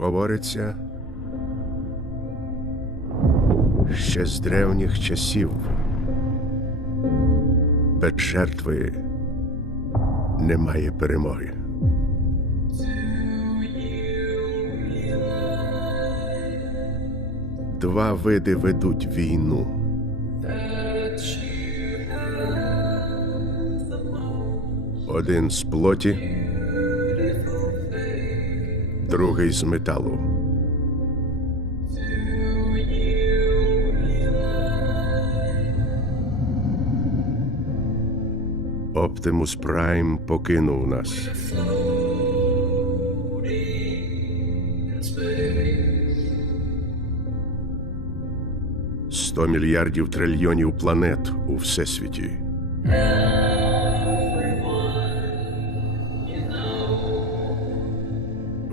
говориться ще з древніх часів без жертви немає перемоги. Два види ведуть війну. Один з плоті другий з металу. Оптимус Прайм покинув нас. Сто мільярдів трильйонів планет у всесвіті.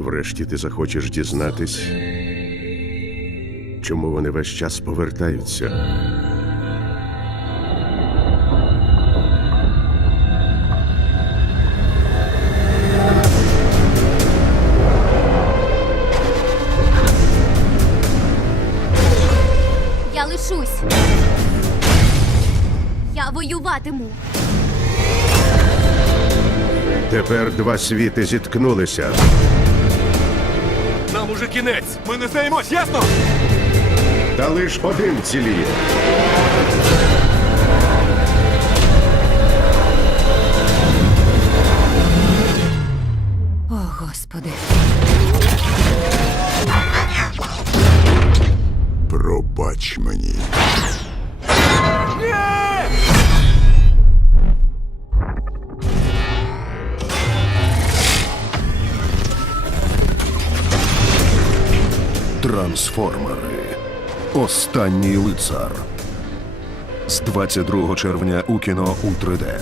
Врешті ти захочеш дізнатись, чому вони весь час повертаються. Я лишусь. Я воюватиму. Тепер два світи зіткнулися. Нам уже кінець. Ми не знаємось, ясно? Та лиш один ціліє. О, господи. Пробач мені. Трансформери. Останній лицар з 22 червня у кіно у 3D.